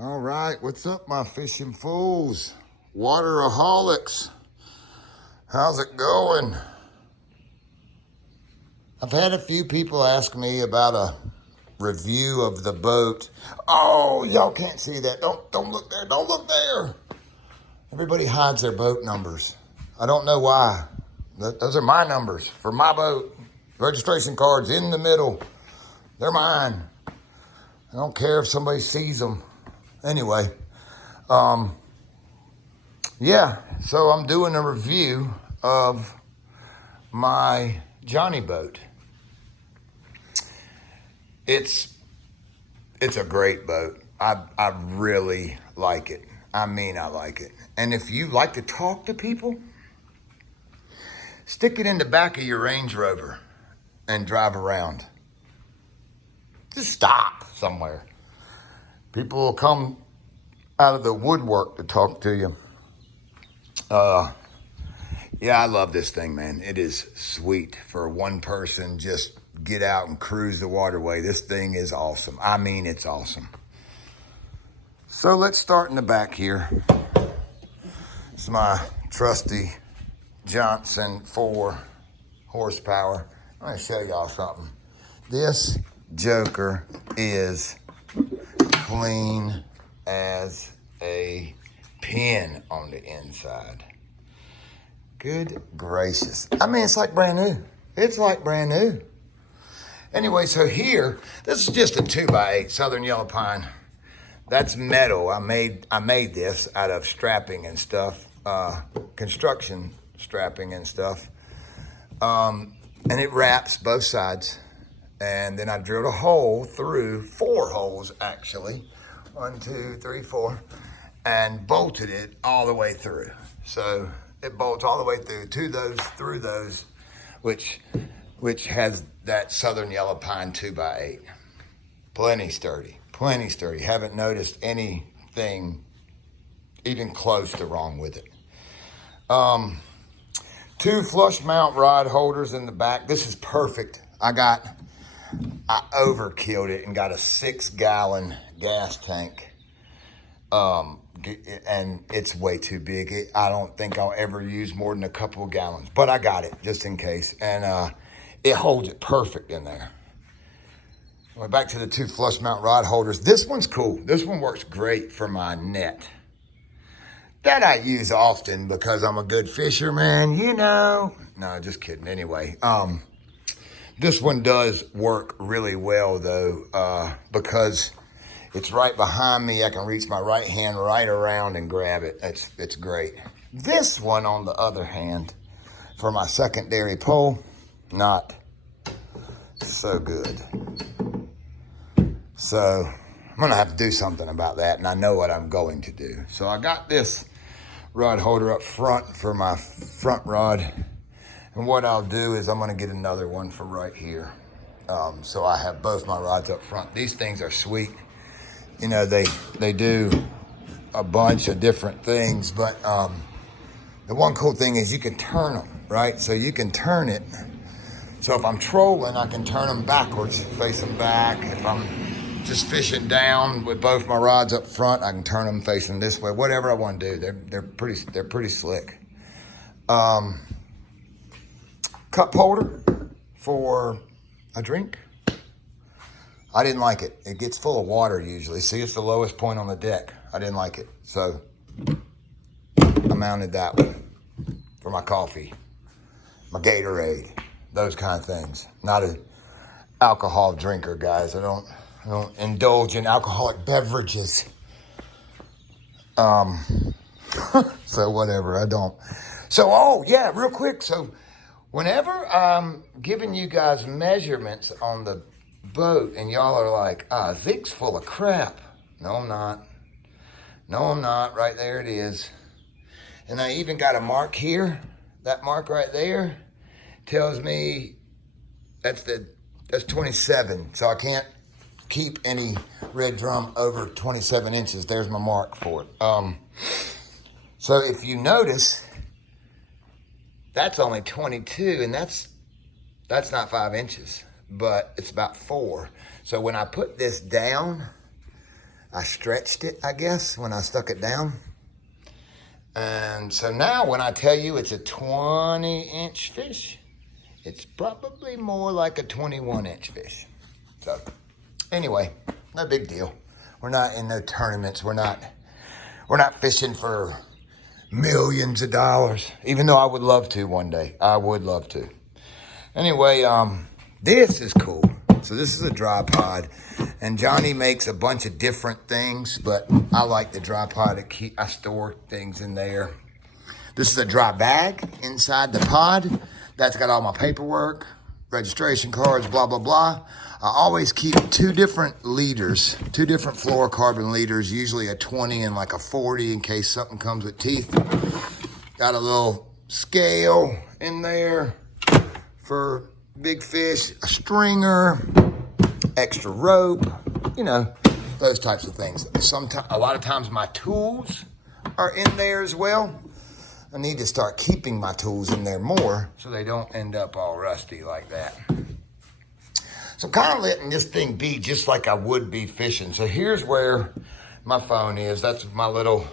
All right, what's up, my fishing fools? Wateraholics. How's it going? I've had a few people ask me about a review of the boat. Oh, y'all can't see that. Don't look there. Don't look there. Everybody hides their boat numbers. I don't know why. Those are my numbers for my boat. Registration cards in the middle. They're mine. I don't care if somebody sees them. Anyway, yeah, so I'm doing a review of my Jonny boat. It's a great boat. I really like it. I mean, I like it. And if you like to talk to people, stick it in the back of your Range Rover and drive around. Just stop somewhere. People will come out of the woodwork to talk to you. Yeah, I love this thing, man. It is sweet for one person. Just get out and cruise the waterway. This thing is awesome. I mean, it's awesome. So let's start in the back here. It's my trusty Johnson 4 horsepower. I'm gonna show y'all something. This joker is clean as a pin on the inside. Good gracious. I mean, it's like brand new. It's like brand new. Anyway, so here, this is just a 2x8 Southern Yellow Pine. That's metal. I made this out of strapping and stuff, construction strapping and stuff. And it wraps both sides. And then I drilled a hole through 4 holes, actually. 1, 2, 3, 4. And bolted it all the way through. So it bolts all the way through those, which has that Southern Yellow Pine 2x8. Plenty sturdy. Haven't noticed anything even close to wrong with it. 2 flush mount rod holders in the back. This is perfect. I overkilled it and got a 6-gallon gas tank. And it's way too big. I don't think I'll ever use more than a couple of gallons, but I got it just in case. And it holds it perfect in there. Well, back to the 2 flush mount rod holders. This one's cool. This one works great for my net. That I use often because I'm a good fisherman, you know. No, just kidding. Anyway, this one does work really well though, because it's right behind me. I can reach my right hand right around and grab it. It's great. This one, on the other hand, for my secondary pole, not so good. So I'm gonna have to do something about that, and I know what I'm going to do. So I got this rod holder up front for my front rod. And what I'll do is I'm gonna get another one for right here. So I have both my rods up front. These things are sweet. You know, they do a bunch of different things, but the one cool thing is you can turn them, right? So you can turn it. So if I'm trolling, I can turn them backwards, face them back. If I'm just fishing down with both my rods up front, I can turn them facing this way. Whatever I want to do, they're pretty slick. Cup holder for a drink. I didn't like it. It gets full of water usually. See, it's the lowest point on the deck. I didn't like it. So I mounted that one for my coffee, my Gatorade, those kind of things. Not an alcohol drinker, guys. I don't indulge in alcoholic beverages. So whatever, I don't. So, oh yeah, real quick. So whenever I'm giving you guys measurements on the boat and y'all are like, Zeke's full of crap. No, I'm not. Right there it is. And I even got a mark here. That mark right there tells me that's 27. So I can't keep any red drum over 27 inches. There's my mark for it. So if you notice, that's only 22, and that's not 5 inches, but it's about 4. So when I put this down, I stretched it, I guess, when I stuck it down. And so now when I tell you it's a 20-inch fish, it's probably more like a 21-inch fish. So anyway, no big deal. We're not in no tournaments. We're not fishing for millions of dollars, even though I would love to one day. I would love to. Anyway, this is cool. So this is a dry pod, and Johnny makes a bunch of different things, but I like the dry pod. I store things in there. This is a dry bag inside the pod. That's got all my paperwork, registration cards, blah, blah, blah. I always keep two different leaders, two different fluorocarbon leaders, usually a 20 and like a 40 in case something comes with teeth. Got a little scale in there for big fish, a stringer, extra rope, you know, those types of things. A lot of times my tools are in there as well. I need to start keeping my tools in there more so they don't end up all rusty like that. So I'm kind of letting this thing be just like I would be fishing. So here's where my phone is. That's my little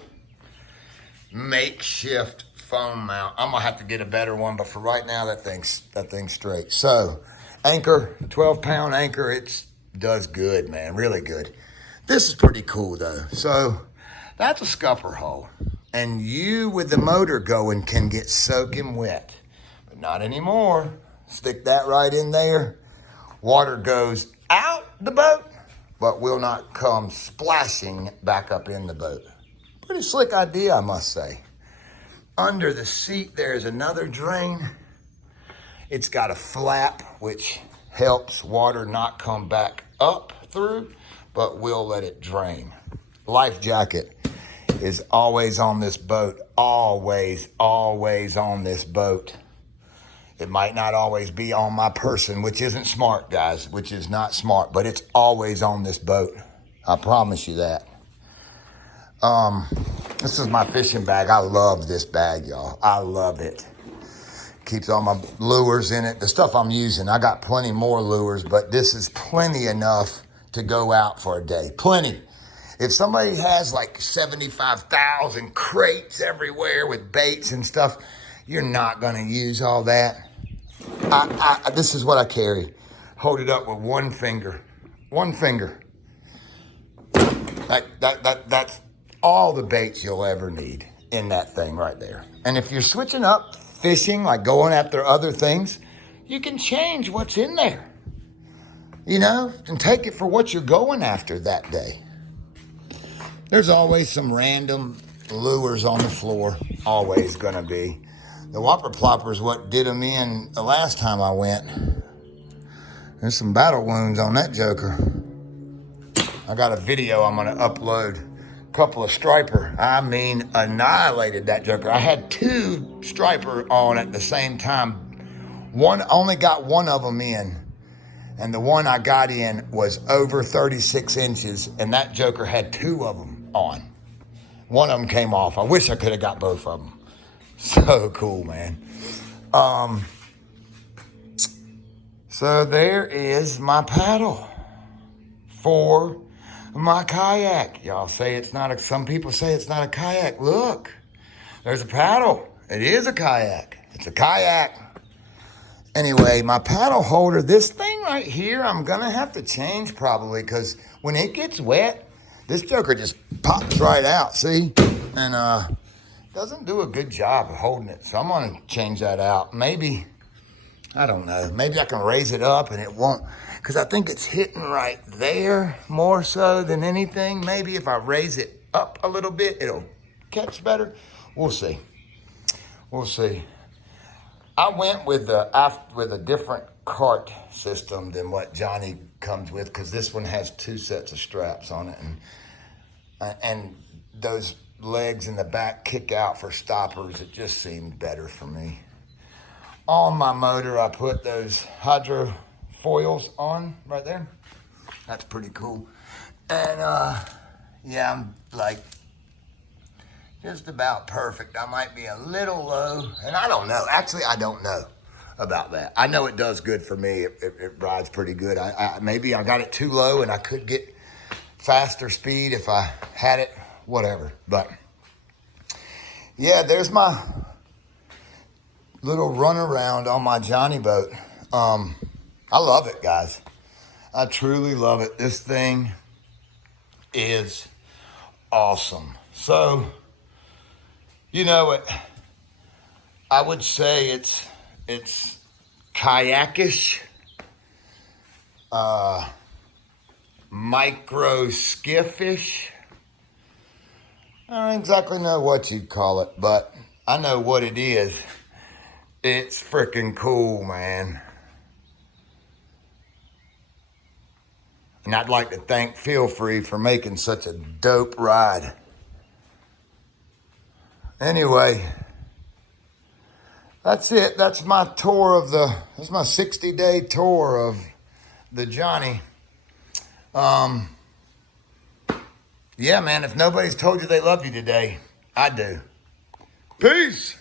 makeshift phone mount. I'm gonna have to get a better one, but for right now, that thing's straight. So anchor, 12-pound anchor, it does good, man, really good. This is pretty cool though. So that's a scupper hole. And you with the motor going can get soaking wet, but not anymore. Stick that right in there. Water goes out the boat, but will not come splashing back up in the boat. Pretty slick idea, I must say. Under the seat, there's another drain. It's got a flap, which helps water not come back up through, but will let it drain. Life jacket is always on this boat. Always, always on this boat. It might not always be on my person, which isn't smart, guys, which is not smart, but it's always on this boat. I promise you that. This is my fishing bag. I love this bag, y'all. I love it. Keeps all my lures in it. The stuff I'm using, I got plenty more lures, but this is plenty enough to go out for a day. Plenty. If somebody has like 75,000 crates everywhere with baits and stuff, you're not going to use all that. This is what I carry. Hold it up with one finger. One finger. That's all the baits you'll ever need in that thing right there. And if you're switching up fishing, like going after other things, you can change what's in there. You know, and take it for what you're going after that day. There's always some random lures on the floor. Always gonna be. The whopper plopper is what did them in the last time I went. There's some battle wounds on that joker. I got a video I'm gonna upload. A couple of striper. I mean, annihilated that joker. I had two striper on at the same time. One, only got one of them in. And the one I got in was over 36 inches. And that joker had two of them on. One of them came off. I wish I could have got both of them. So cool, man. So there is my paddle for my kayak. Y'all say it's not a, some people say it's not a kayak. Look, there's a paddle. It is a kayak. It's a kayak. Anyway, my paddle holder, this thing right here, I'm going to have to change probably because when it gets wet, this joker just pops right out, see? And doesn't do a good job of holding it. So I'm going to change that out. Maybe, I don't know, maybe I can raise it up and it won't, because I think it's hitting right there more so than anything. Maybe if I raise it up a little bit, it'll catch better. We'll see. We'll see. I went with a different cart system than what Johnny comes with because this one has two sets of straps on it, and those legs in the back kick out for stoppers. It just seemed better for me. On my motor, I put those hydro foils on right there. That's pretty cool. And yeah, I'm like just about perfect. I might be a little low, and I don't know. Actually, I don't know about that. I know it does good for me. It rides pretty good. Maybe I got it too low, and I could get faster speed if I had it, whatever. But yeah, there's my little run around on my Jonny boat. I love it, guys. I truly love it. This thing is awesome. So, you know, I would say it's kayakish, micro skiffish. I don't exactly know what you'd call it, but I know what it is. It's freaking cool, man. And I'd like to thank Feel Free for making such a dope ride. Anyway, that's it. That's my tour of that's my 60-day tour of the Jonny. Yeah, man, if nobody's told you they love you today, I do. Peace.